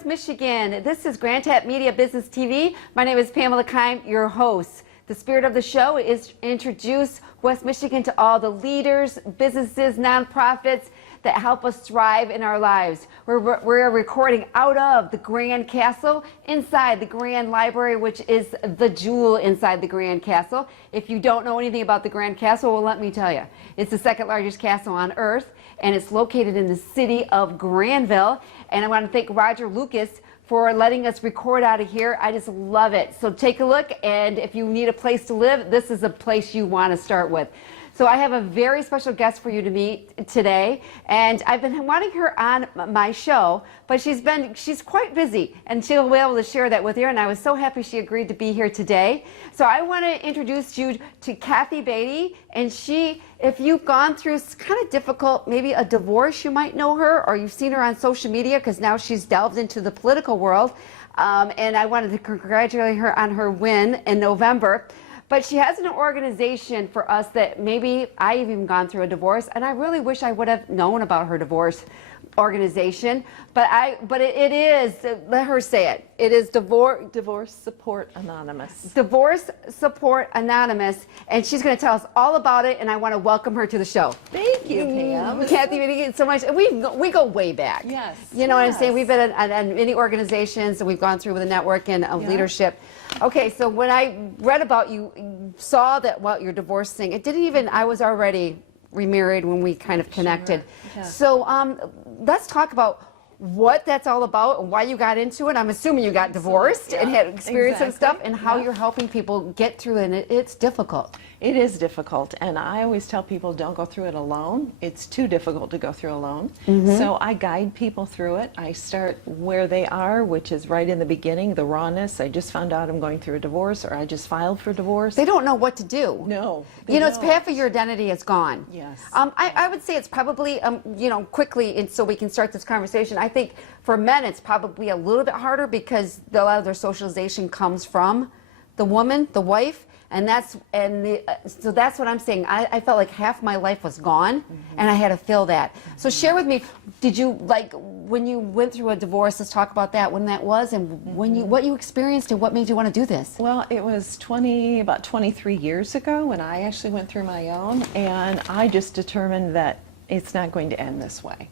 West Michigan. This is Grand Tap Media Business TV. My name is Pamela Keim, your host. The spirit of the show is to introduce West Michigan to all the leaders, businesses, nonprofits that help us thrive in our lives. We're recording out of the Grand Castle inside the Grand Library, which is the jewel inside the Grand Castle. If you don't know anything about the Grand Castle, well, let me tell you. It's the second largest castle on earth, and it's located in the city of Granville. And I want to thank Roger Lucas for letting us record out of here. I just love it. So take a look, and if you need a place to live, this is a place you want to start with. So I have a very special guest for you to meet today, and I've been wanting her on my show, but she's quite busy, and she'll be able to share that with you, and I was so happy she agreed to be here today. So I want to introduce you to Kathey Batey, and if you've gone through kind of difficult, maybe a divorce, you might know her, or you've seen her on social media, because now she's delved into the political world, and I wanted to congratulate her on her win in November. But she has an organization for us that maybe I've even gone through a divorce, and I really wish I would have known about her divorce organization. But it is, let her say it. It is Divorce Support Anonymous. Divorce Support Anonymous, and she's going to tell us all about it, and I want to welcome her to the show. Thank you, Pam. Kathey, thank you so much. We go way back. Yes. You know what I'm saying? We've been on many organizations, and we've gone through with a network and leadership. Okay, so when I read about you, saw that your divorce thing, it didn't even, I was already remarried when we kind of connected. Sure. Yeah. So let's talk about what that's all about and why you got into it. I'm assuming you got divorced and had experience some stuff, and how you're helping people get through it. And it's difficult. It is difficult, and I always tell people don't go through it alone. It's too difficult to go through alone. So I guide people through it. I start where they are, which is right in the beginning, the rawness. I just found out I'm going through a divorce, or I just filed for divorce. They don't know what to do. No. You know, it's half of your identity is gone. Yes. I would say it's probably, quickly, and so we can start this conversation. I think for men it's probably a little bit harder because a lot of their socialization comes from the woman, the wife. So that's what I'm saying. I felt like half my life was gone, and I had to fill that. So share with me, did you, when you went through a divorce, let's talk about that, when that was, and what you experienced, and what made you want to do this? Well, it was about 23 years ago when I actually went through my own, and I just determined that it's not going to end this way.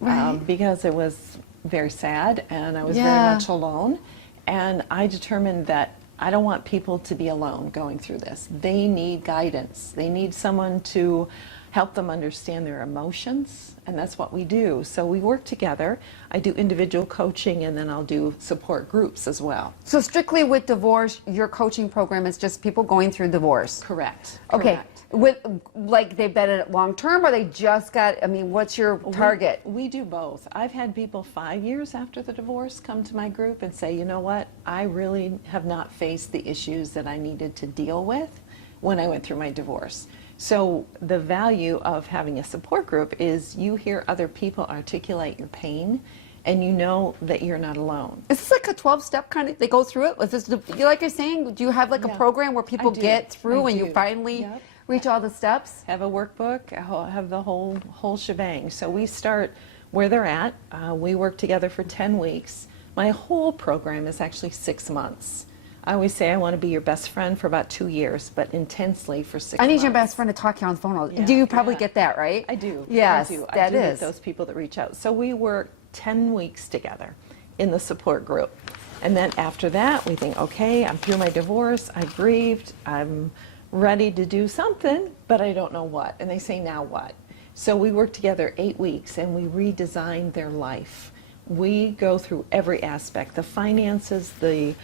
Right. Because it was very sad, and I was very much alone, and I determined that I don't want people to be alone going through this. They need guidance. They need someone to help them understand their emotions, and that's what we do. So we work together. I do individual coaching, and then I'll do support groups as well. So strictly with divorce, your coaching program is just people going through divorce? Correct. Okay. They've been in it long term, or they just got, what's your target? We do both. I've had people 5 years after the divorce come to my group and say, you know what, I really have not faced the issues that I needed to deal with when I went through my divorce. So the value of having a support group is you hear other people articulate your pain, and you know that you're not alone. Is this like a 12-step kind of, they go through it? Is this, like you're saying, do you have a program where people get through and you finally reach all the steps? Have a workbook, have the whole shebang. So we start where they're at. We work together for 10 weeks. My whole program is actually 6 months. I always say I want to be your best friend for about 2 years, but intensely for 6 months. I need your best friend to talk to you on the phone. Do you probably get that, right? I do. Yes, I do. I do get those people that reach out. So we work 10 weeks together in the support group. And then after that, we think, okay, I'm through my divorce, I grieved, I'm ready to do something, but I don't know what. And they say, now what? So we work together 8 weeks, and we redesign their life. We go through every aspect, the finances, the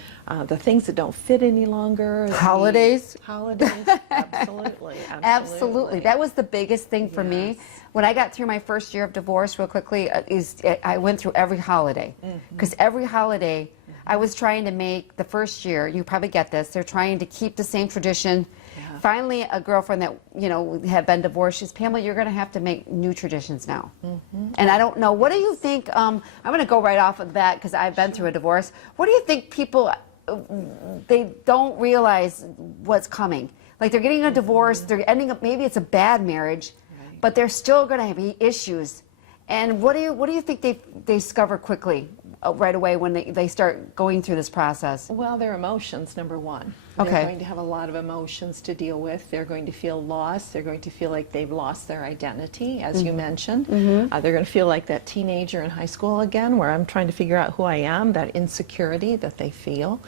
things that don't fit any longer. Holidays. Absolutely. Absolutely. That was the biggest thing for me. When I got through my first year of divorce, real quickly, I went through every holiday. Because every holiday, I was trying to make the first year, you probably get this, they're trying to keep the same tradition. Finally, a girlfriend that, had been divorced, she's, Pamela, you're going to have to make new traditions now. And I don't know, what do you think, I'm going to go right off of that because I've been through a divorce. What do you think people, they don't realize what's coming? Like they're getting a divorce, they're ending up, maybe it's a bad marriage, but they're still going to be issues. And what do you think they discover quickly? right away when they start going through this process? Well, their emotions, number one. Okay. They're going to have a lot of emotions to deal with. They're going to feel lost. They're going to feel like they've lost their identity, as you mentioned. They're going to feel like that teenager in high school again, where I'm trying to figure out who I am, that insecurity that they feel.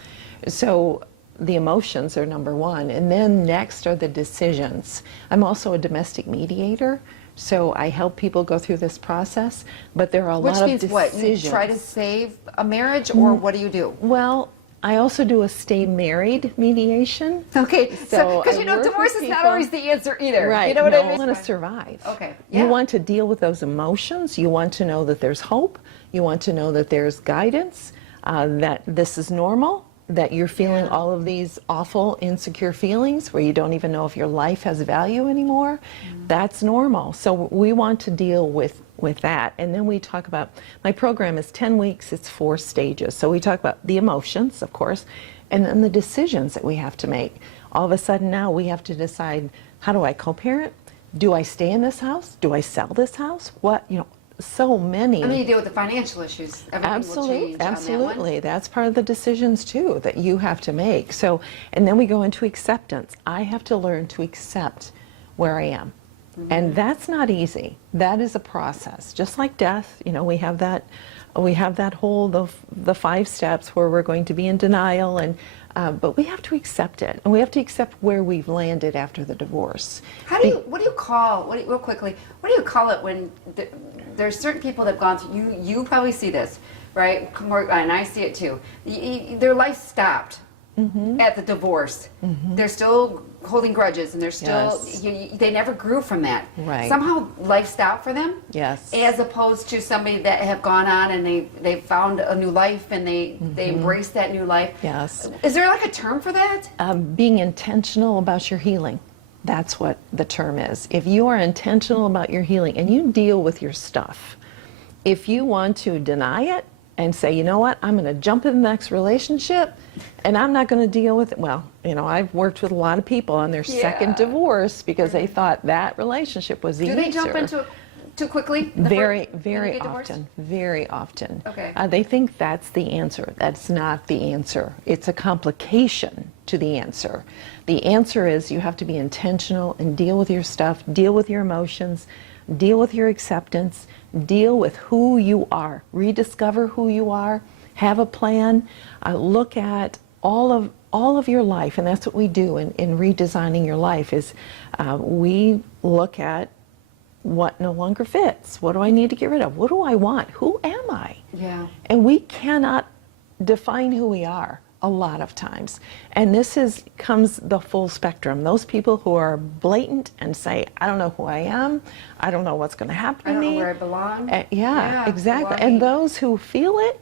So the emotions are number one. And then next are the decisions. I'm also a domestic mediator. So I help people go through this process, but there are a Which lot of means decisions. what? You try to save a marriage, or what do you do? Well, I also do a stay married mediation. Okay, so because I work divorce with is not people. always the answer either. Right. You know what no, I mean? You want to survive. Okay. You Yeah. want to deal with those emotions. You want to know that there's hope. You want to know that there's guidance, that this is normal, that you're feeling all of these awful, insecure feelings where you don't even know if your life has value anymore. That's normal. So we want to deal with that. And then we talk about, my program is 10 weeks, it's 4 stages. So we talk about the emotions, of course, and then the decisions that we have to make. All of a sudden now we have to decide, how do I co-parent? Do I stay in this house? Do I sell this house? What, so many. And then you deal with the financial issues. Everything will change Absolutely. on that one. That's part of the decisions too that you have to make. So, and then we go into acceptance. I have to learn to accept where I am. And that's not easy. That is a process. Just like death, we have that whole the 5 steps where we're going to be in denial, and but we have to accept it, and we have to accept where we've landed after the divorce. Real quickly, what do you call it when there's certain people that have gone through, you probably see this, right? And I see it too. Their life stopped at the divorce. They're still holding grudges, and they're still, they never grew from that. Right. Somehow life stopped for them. Yes. As opposed to somebody that have gone on and they found a new life, and they embrace that new life. Yes. Is there like a term for that? Being intentional about your healing. That's what the term is. If you are intentional about your healing and you deal with your stuff, if you want to deny it and say, you know what, I'm going to jump in the next relationship and I'm not going to deal with it. Well, I've worked with a lot of people on their second divorce because they thought that relationship was the answer. Do they jump into it too quickly? Very often. Okay. They think that's the answer. That's not the answer. It's a complication to the answer. The answer is you have to be intentional and deal with your stuff, deal with your emotions, deal with your acceptance, deal with who you are, rediscover who you are, have a plan, look at all of your life, and that's what we do in redesigning your life is we look at what no longer fits. What do I need to get rid of? What do I want? Who am I? Yeah. And we cannot define who we are a lot of times. And this comes the full spectrum. Those people who are blatant and say, I don't know who I am, I don't know what's going to happen to me. I don't know where I belong. Yeah, exactly. belonging. And those who feel it,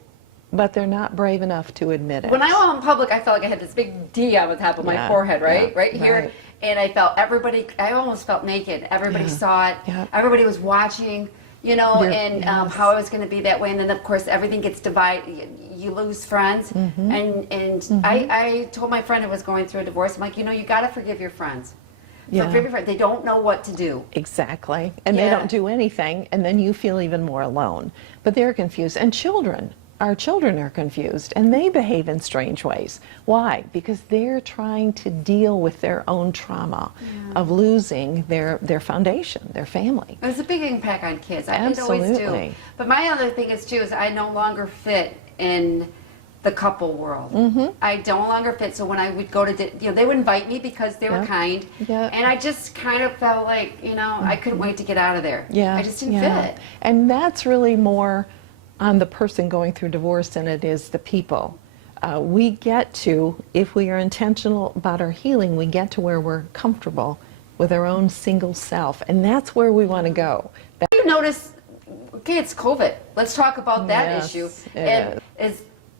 but they're not brave enough to admit it. When I went in public, I felt like I had this big D on the top of my forehead, right? Right here. Right. And I felt I almost felt naked. Everybody saw it. Yeah. Everybody was watching, and how I was going to be that way. And then, of course, everything gets divided. You lose friends. And I told my friend who was going through a divorce, I'm like, you got to forgive your friends. Forgive your friends. They don't know what to do. Exactly. And they don't do anything, and then you feel even more alone. But they're confused. And our children are confused, and they behave in strange ways. Why? Because they're trying to deal with their own trauma of losing their foundation, their family. It's a big impact on kids. It always do. Absolutely. But my other thing is, too, is I no longer fit in the couple world. I don't longer fit. So when I would go to, they would invite me because they were kind. Yeah. And I just kind of felt like, I couldn't wait to get out of there. Yeah. I just didn't fit. And that's really more on the person going through divorce than it is the people. We get to, if we are intentional about our healing, we get to where we're comfortable with our own single self. And that's where we want to go. You notice, okay, it's COVID. Let's talk about that Yes, issue. it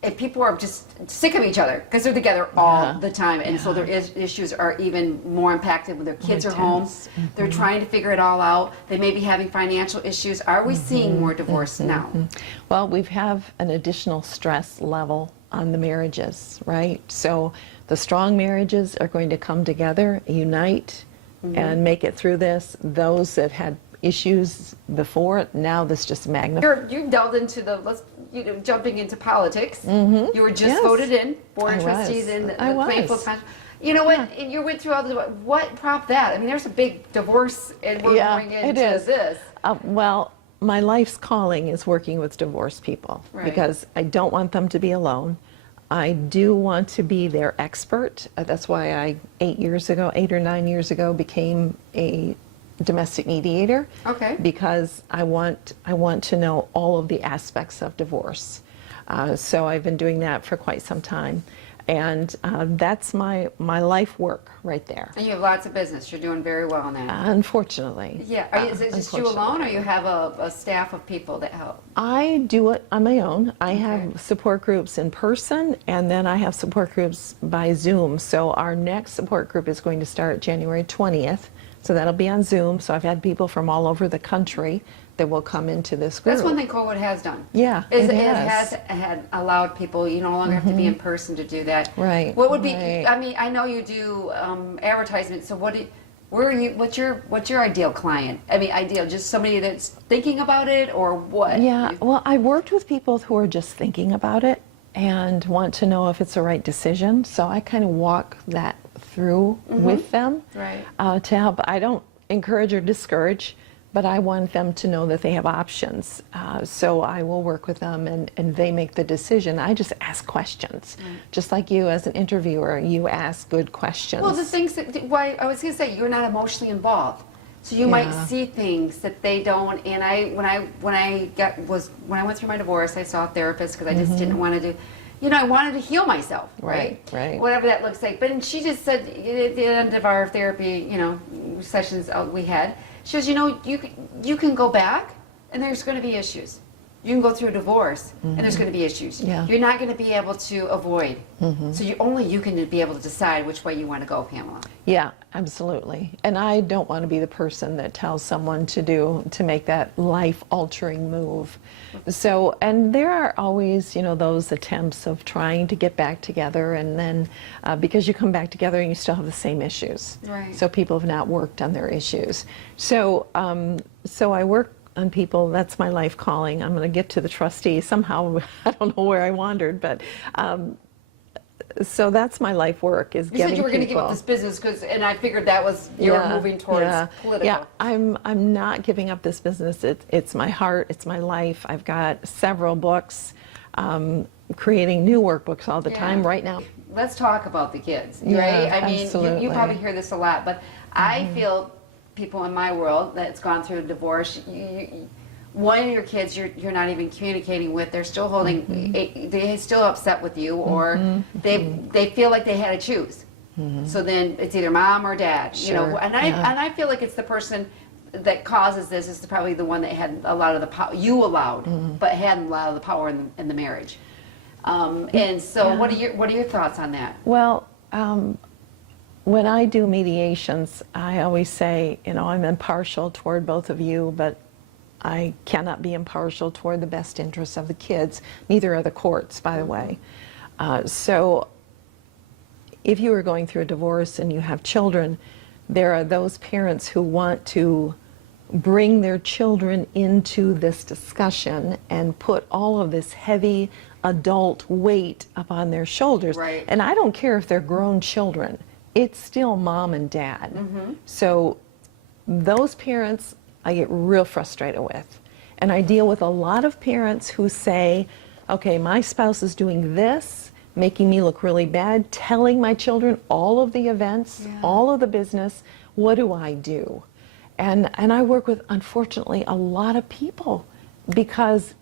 And people are just sick of each other because they're together all the time. And so their issues are even more impacted when their kids are home. They're trying to figure it all out. They may be having financial issues. Are we seeing more divorce now? Well, we have an additional stress level on the marriages, right? So the strong marriages are going to come together, unite, and make it through this. Those that had issues before, now this just magnifies. You delved into jumping into politics. You were just Yes. voted in, board I of trustees was. in the I was. Plainfield Township. You know what? And you went through all the, what prompted that? I mean, there's a big divorce, and we're going it into is. this. Well, my life's calling is working with divorced people Right. because I don't want them to be alone. I do want to be their expert. That's why I 8 or 9 years ago became a domestic mediator. Okay. Because I want to know all of the aspects of divorce. So I've been doing that for quite some time. And that's my life work right there. And you have lots of business. You're doing very well on that. Unfortunately. Yeah. Is it just you alone, or unfortunately. you have a staff of people that help? I do it on my own. I Okay. have support groups in person, and then I have support groups by Zoom. So our next support group is going to start January 20th. So that'll be on Zoom. So I've had people from all over the country that will come into this group. That's one thing COVID has done. Yeah, Is it it has. has had allowed people, you no longer have to be in person to do that. Right, What would be? right. I mean, I know you do advertisements. So where are you? What's your ideal client? I mean, ideal, just somebody that's thinking about it, or what? Yeah, well, I worked with people who are just thinking about it and want to know if it's the right decision. So I kind of walk that through with them Right. to help. I don't encourage or discourage, but I want them to know that they have options. So I will work with them and they make the decision. I just ask questions. Just like you as an interviewer, you ask good questions. Well, the things that why I was going to say you're not emotionally involved, so you might Yeah. see things that they don't. And when I went through my divorce, I saw a therapist because I just didn't want to do. I wanted to heal myself, right? Right. Whatever that looks like. But she just said at the end of our therapy, sessions we had, she goes, you can go back, and there's going to be issues. You can go through a divorce, and there's going to be issues. Yeah. You're not going to be able to avoid. So you can be able to decide which way you want to go, Pamela. Yeah, absolutely. And I don't want to be the person that tells someone to make that life-altering move. So, and there are always, those attempts of trying to get back together, and then because you come back together and you still have the same issues. Right. So people have not worked on their issues. So, so I work on people. That's my life calling. I'm going to get to the trustee somehow. I don't know where I wandered, but so that's my life work, is You getting said you were going to give people. up this business and I figured that was you were moving towards political. Yeah, I'm not giving up this business. It's my heart. It's my life. I've got several books, creating new workbooks all the time right now. Let's talk about the kids, Yeah, right? I mean, absolutely. you probably hear this a lot, but I feel people in my world that's gone through a divorce, one of your kids you're not even communicating with, they're still holding, they're still upset with you, or they feel like they had to choose. So then it's either mom or dad, Sure, and yeah. I feel like it's the person that causes this is probably the one that had a lot of the power you allowed, but hadn't a lot of the power in the marriage. And so, Yeah. what are your thoughts on that? Well, when I do mediations, I always say, I'm impartial toward both of you, but I cannot be impartial toward the best interests of the kids. Neither are the courts, by the way. So if you are going through a divorce and you have children, there are those parents who want to bring their children into this discussion and put all of this heavy adult weight upon their shoulders. Right. And I don't care if they're grown children. It's still mom and dad. So those parents I get real frustrated with. And I deal with a lot of parents who say, okay, my spouse is doing this, making me look really bad, telling my children all of the events, all of the business. What do I do? And I work with, unfortunately, a lot of people because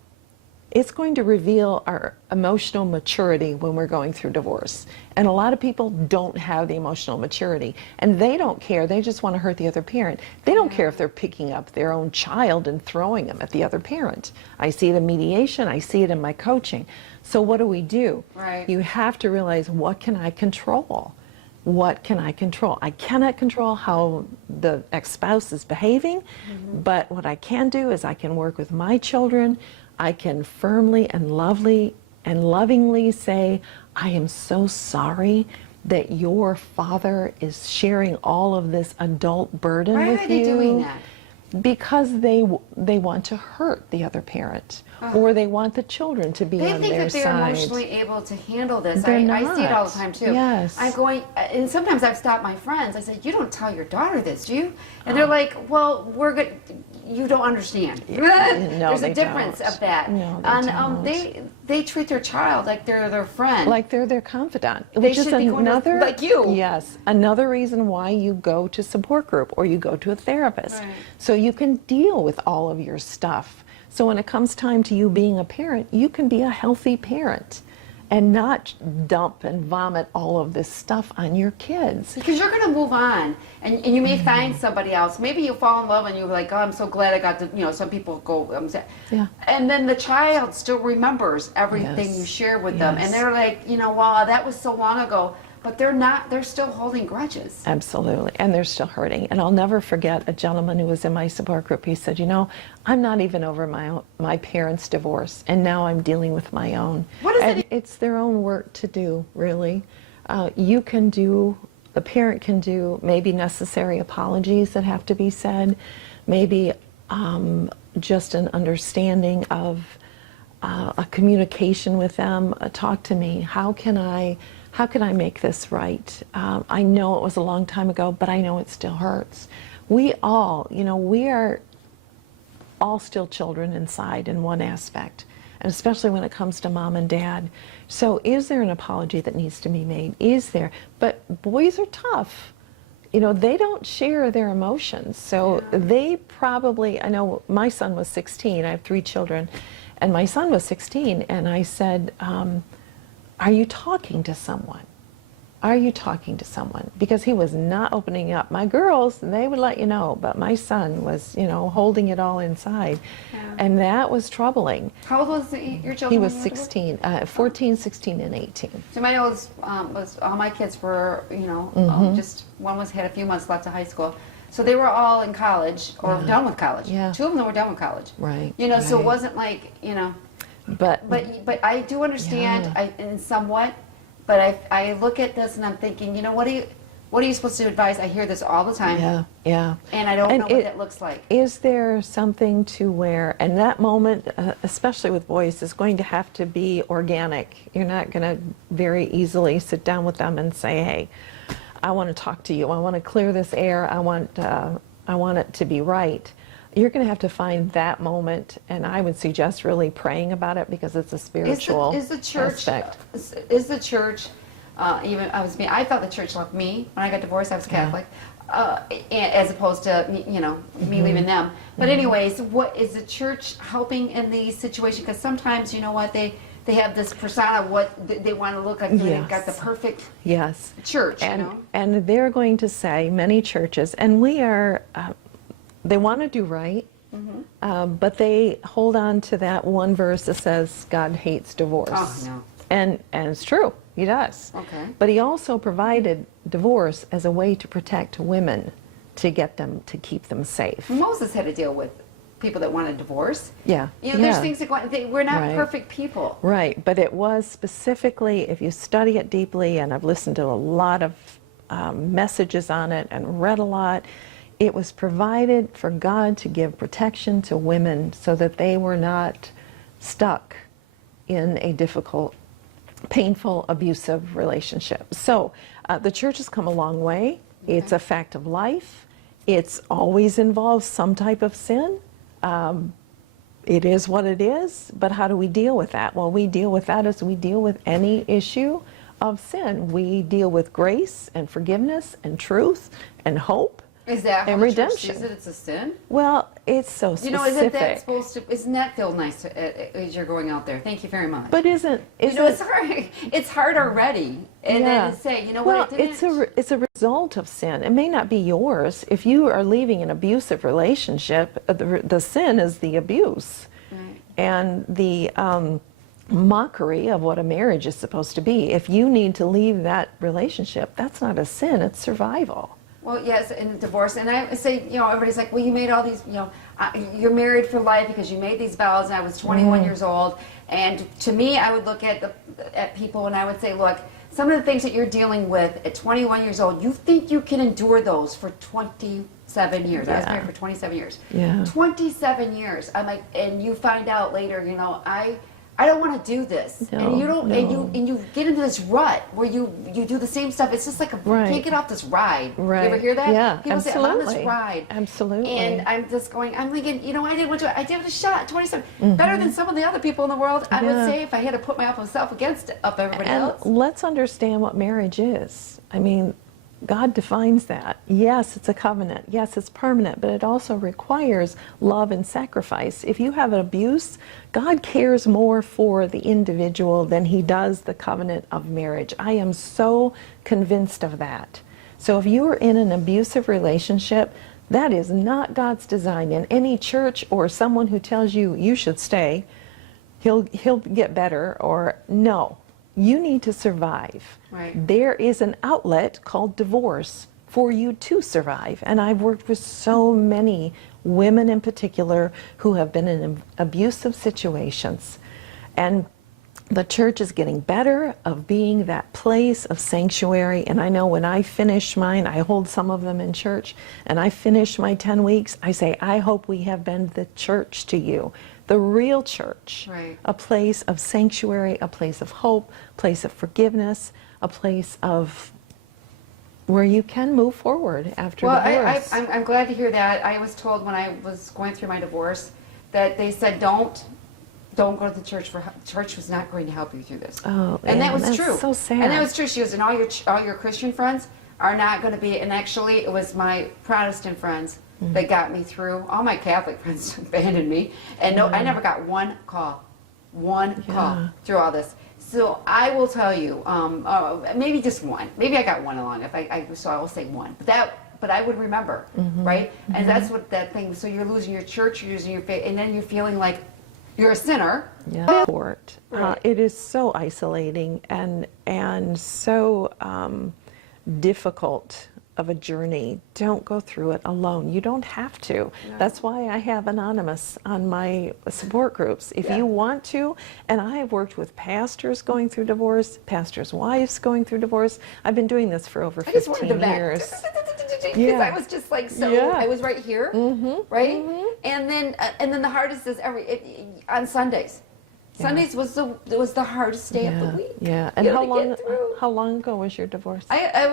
it's going to reveal our emotional maturity when we're going through divorce. And a lot of people don't have the emotional maturity. And they don't care. They just want to hurt the other parent. They don't care if they're picking up their own child and throwing them at the other parent. I see it in mediation. I see it in my coaching. So what do? Right. You have to realize, what can I control? What can I control? I cannot control how the ex-spouse is behaving, but what I can do is I can work with my children. I can firmly and lovingly say, I am so sorry that your father is sharing all of this adult burden Why with are you. they doing that? Because they want to hurt the other parent, or they want the children to be on their side. They think that they're emotionally able to handle this. They're I see it all the time too. Yes. I'm going, and sometimes I've stopped my friends. I said, "You don't tell your daughter this, do you?" And they're like, "Well, we're good. You don't understand." No, There's they a difference don't. of that. No, they and don't. they treat their child like they're their friend. Like they're their confidant, They which is should be going to- another, like you. Yes, another reason why you go to support group or you go to a therapist, Right. so you can deal with all of your stuff. So when it comes time to you being a parent, you can be a healthy parent and not dump and vomit all of this stuff on your kids. Because you're going to move on, and you may find somebody else. Maybe you fall in love and you're like, "Oh, I'm so glad I got to," some people go, Yeah. And then the child still remembers everything Yes. you share with them. And Yes. they're like, "Wow, that was so long ago." But they're still holding grudges. Absolutely, and they're still hurting. And I'll never forget a gentleman who was in my support group. He said, I'm not even over my parents' divorce, and now I'm dealing with my own. What is and it? It's their own work to do, really. The parent can do maybe necessary apologies that have to be said, maybe just an understanding of a communication with them. Talk to me. How can I make this right? I know it was a long time ago, but I know it still hurts. We are all still children inside in one aspect, and especially when it comes to mom and dad. So is there an apology that needs to be made? Is there? But boys are tough. They don't share their emotions. So they probably, I know my son was 16, I have 3 children, and my son was 16, and I said, are you talking to someone? Are you talking to someone? Because he was not opening up. My girls, they would let you know, but my son was, holding it all inside. Yeah. And that was troubling. How old was your children? He was when you were 16, 14, 16, and 18. So my oldest was all my kids were, just one had a few months left of high school. So they were all in college or done with college. Yeah. 2 of them were done with college. Right. So it right. wasn't like, But I do understand in somewhat, but I look at this and I'm thinking, what are you supposed to advise? I hear this all the time. Yeah. And I don't know what that looks like. Is there something to where, and that moment, especially with boys, is going to have to be organic. You're not going to very easily sit down with them and say, hey, I want to talk to you. I want to clear this air. I want it to be right. You're going to have to find that moment, and I would suggest really praying about it because it's a spiritual is the church aspect. Is the church I felt the church loved me when I got divorced. I was Catholic, as opposed to me leaving them. But anyways, what is the church helping in these situations? Because sometimes they have this persona of what they want to look like. They've got the perfect church. And they're going to say, many churches, and we are. They want to do right, but they hold on to that one verse that says God hates divorce. Oh, no. And it's true, he does. Okay. But he also provided divorce as a way to protect women, to keep them safe. Moses had to deal with people that wanted divorce. Yeah. There's things that we're not Right. perfect people. Right, but it was specifically, if you study it deeply, and I've listened to a lot of messages on it and read a lot, it was provided for God to give protection to women so that they were not stuck in a difficult, painful, abusive relationship. So the church has come a long way. Okay. It's a fact of life. It's always involved some type of sin. It is what it is, but how do we deal with that? Well, we deal with that as we deal with any issue of sin. We deal with grace and forgiveness and truth and hope. Is that how and the redemption. church sees it? It's a sin? Well, it's so specific. Isn't that supposed to? Isn't that feel nice as you're going out there? Thank you very much. But isn't it's hard. It's hard already, and then to say, what? It's a result of sin. It may not be yours. If you are leaving an abusive relationship, the sin is the abuse, right. And the mockery of what a marriage is supposed to be. If you need to leave that relationship, that's not a sin. It's survival. Well, yes, in the divorce, and I say, everybody's like, well, you made all these, you're married for life because you made these vows, and I was 21 years old, and to me, I would look at people and I would say, look, some of the things that you're dealing with at 21 years old, you think you can endure those for 27 years. I was married for 27 years. Yeah. 27 years. I'm like, and you find out later, you know, I don't want to do this, and you don't, and you get into this rut where you do the same stuff. It's just like you can't get off this ride. Right. You ever hear that? Yeah, People say, I'm on this ride. Absolutely. And I'm just going, I'm thinking, you know, I didn't want to, I gave it a shot, 27. Better than some of the other people in the world, I would say, if I had to put myself against everybody else. Let's understand what marriage is. I mean, God defines that. Yes, it's a covenant. Yes, it's permanent, but it also requires love and sacrifice. If you have an abuse, God cares more for the individual than he does the covenant of marriage. I am so convinced of that. So if you are in an abusive relationship, that is not God's design. In any church or someone who tells you you should stay, he'll get better, or no. You need to survive. Right. There is an outlet called divorce for you to survive. And I've worked with so many women in particular who have been in abusive situations. And the church is getting better of being that place of sanctuary. And I know when I finish mine, I hold some of them in church, and I finish my 10 weeks, I say, I hope we have been the church to you. The real church, Right. A place of sanctuary, a place of hope, a place of forgiveness, a place of where you can move forward after divorce. I'm glad to hear that. I was told when I was going through my divorce that they said don't go to the church. Church was not going to help you through this. Oh, and that was that's true. so sad. And that was true. She goes, and all your Christian friends are not going to be. And actually, it was my Protestant friends that got me through. All my Catholic friends abandoned me, and no, I never got one call through all this. So I will tell you, maybe just one. Maybe I got one along. So I will say one. But I would remember, right? And that's what that thing. So you're losing your church, you're losing your faith, and then you're feeling like you're a sinner. Yeah. Right. It is so isolating and so difficult of a journey. Don't go through it alone. You don't have to. No. That's why I have Anonymous on my support groups. If you want to, and I have worked with pastors going through divorce, pastors' wives going through divorce. I've been doing this for over 15 years. Because I was just like I was right here, right? And then the hardest is on Sundays. Sundays was the hardest day of the week. Yeah. And how long ago was your divorce? I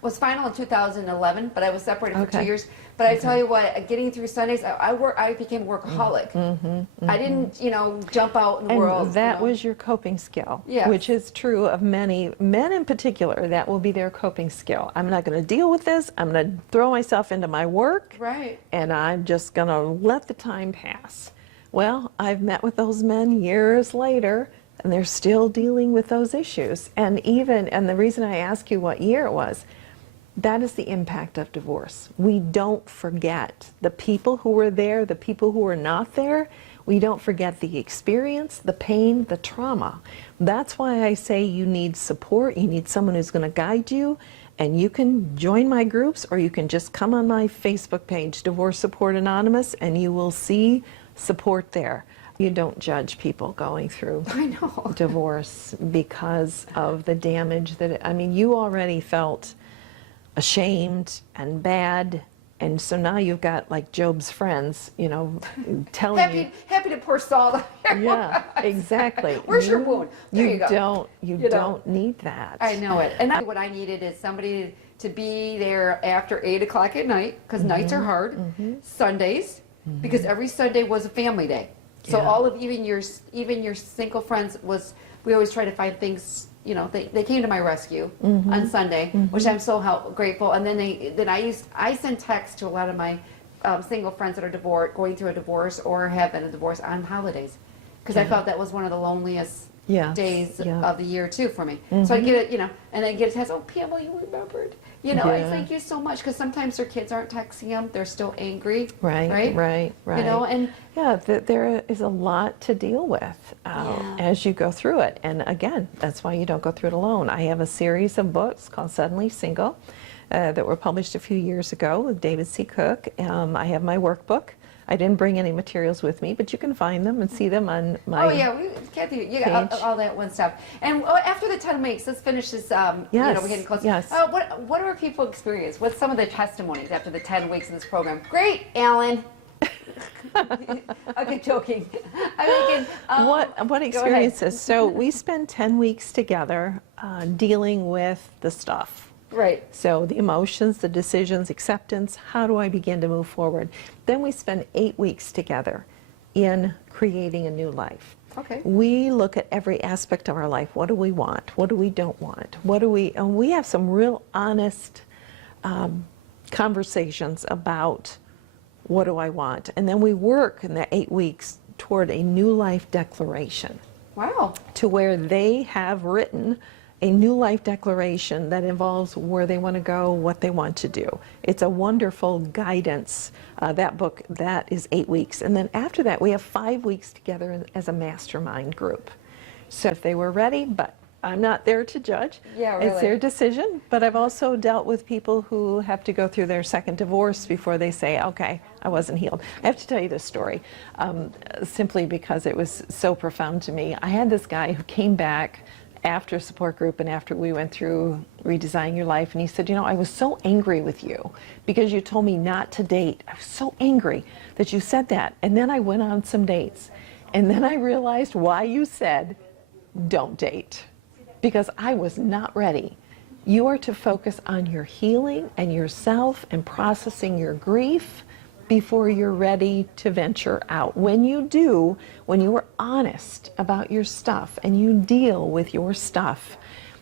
was final in 2011, but I was separated for 2 years. But I tell you what, getting through Sundays, I became a workaholic. I didn't, jump out in the world. And that was your coping skill, Yes. which is true of many men in particular. That will be their coping skill. I'm not going to deal with this. I'm going to throw myself into my work, right? And I'm just going to let the time pass. Well, I've met with those men years later, and they're still dealing with those issues. And the reason I ask you what year it was, that is the impact of divorce. We don't forget the people who were there, the people who were not there. We don't forget the experience, the pain, the trauma. That's why I say you need support. You need someone who's going to guide you. And you can join my groups, or you can just come on my Facebook page, Divorce Support Anonymous, and you will see support there. You don't judge people going through divorce because of the damage you already felt ashamed and bad, and so now you've got like Job's friends, telling you happy to pour salt on your Yeah, exactly. Where's your wound? There you go. You don't need that. I know it. And what I needed is somebody to be there after 8 o'clock at night, because nights are hard, Sundays, because every Sunday was a family day. So all of even your single friends we always try to find things, they came to my rescue on Sunday, which I'm so grateful. And then I send texts to a lot of my single friends that are going through a divorce or have been a divorce on holidays, because I felt that was one of the loneliest days of the year too for me. So I get it, and I get a text, oh, Pamela, you remembered. I thank you so much, because sometimes their kids aren't texting them. They're still angry. Right. There is a lot to deal with as you go through it. And again, that's why you don't go through it alone. I have a series of books called Suddenly Single that were published a few years ago with David C. Cook. I have my workbook, I didn't bring any materials with me, but you can find them and see them on my. Oh yeah, Kathey, you got all that one stuff. And after the 10 weeks, let's finish this. Yes. We're getting close. Yes. What do our people experience? What's some of their testimonies after the 10 weeks of this program? Great, Alan. Okay, joking. I'm thinking, what experiences? So we spend 10 weeks together dealing with the stuff. Right. So the emotions, the decisions, acceptance, how do I begin to move forward? Then we spend 8 weeks together in creating a new life. Okay. We look at every aspect of our life. What do we want? What do we don't want? And we have some real honest conversations about what do I want? And then we work in the 8 weeks toward a new life declaration. Wow. To where they have written a new life declaration that involves where they want to go, what they want to do. It's a wonderful guidance. That book, that is 8 weeks. And then after that, we have 5 weeks together as a mastermind group. So if they were ready, but I'm not there to judge. Yeah, really. It's their decision. But I've also dealt with people who have to go through their second divorce before they say, okay, I wasn't healed. I have to tell you this story, simply because it was so profound to me. I had this guy who came back after a support group and after we went through Redesigning Your Life, and he said, you know, I was so angry with you because you told me not to date. I was so angry that you said that. And then I went on some dates. And then I realized why you said, don't date. Because I was not ready. You are to focus on your healing and yourself and processing your grief before you're ready to venture out. When you do, when you are honest about your stuff and you deal with your stuff,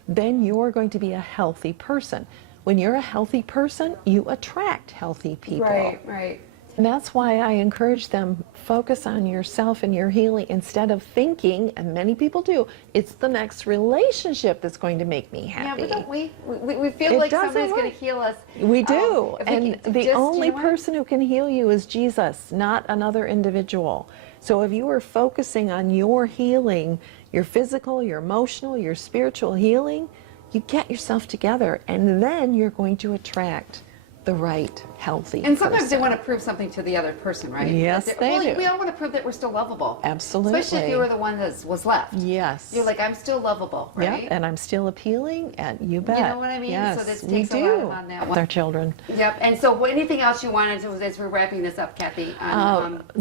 then you're going to be a healthy person. When you're a healthy person, you attract healthy people. Right, right. And that's why I encourage them, focus on yourself and your healing instead of thinking, and many people do, it's the next relationship that's going to make me happy. Yeah, but don't we feel like somebody's going to heal us. We do. And the only person person who can heal you is Jesus, not another individual. So if you are focusing on your healing, your physical, your emotional, your spiritual healing, you get yourself together, and then you're going to attract the right, healthy And sometimes person. they want to prove something to the other person, right? Yes, they do. We all want to prove that we're still lovable. Absolutely. Especially if you were the one that was left. Yes. You're like, I'm still lovable, right? Yeah, and I'm still appealing, and you bet. You know what I mean? Yes, So this we takes a do. lot on that one. With our children. Yep. And so anything else you wanted to, as we're wrapping this up, Kathey?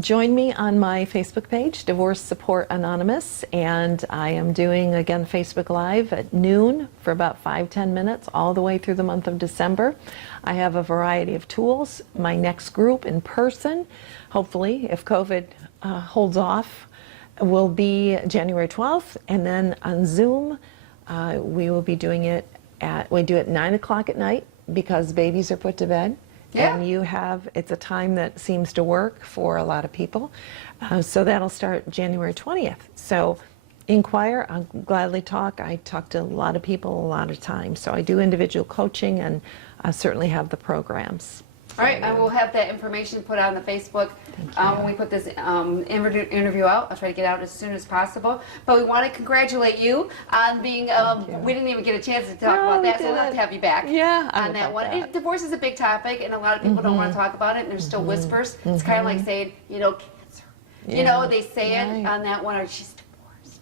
Join me on my Facebook page, Divorce Support Anonymous, and I am doing, again, Facebook Live at noon for about 5-10 minutes all the way through the month of December. I have a variety of tools. My next group in person, hopefully, if COVID holds off, will be January 12th. And then on Zoom, we will be doing it we do it 9 o'clock at night because babies are put to bed. Yeah. And it's a time that seems to work for a lot of people. So that'll start January 20th. So inquire, I'll gladly talk. I talk to a lot of people a lot of times. So I do individual coaching, and I certainly have the programs. All right, I will have that information put on the Facebook when we put this interview out. I'll try to get out as soon as possible. But we want to congratulate you on being, we didn't even get a chance to talk about that, so we'll have to have you back on that one. Divorce is a big topic, and a lot of people don't want to talk about it, and there's still whispers. It's kind of like saying, cancer. You know, they say it on that one, or she's divorced.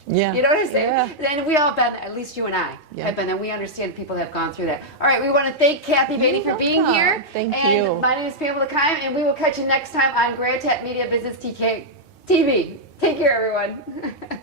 Yeah. You know what I'm saying? Yeah. And we all been, at least you and I have been, and we understand people have gone through that. All right, we want to thank Kathey Batey for being here. Thank you. you. My name is Pamela Keim, and we will catch you next time on GRTV Media Business TV. Take care, everyone.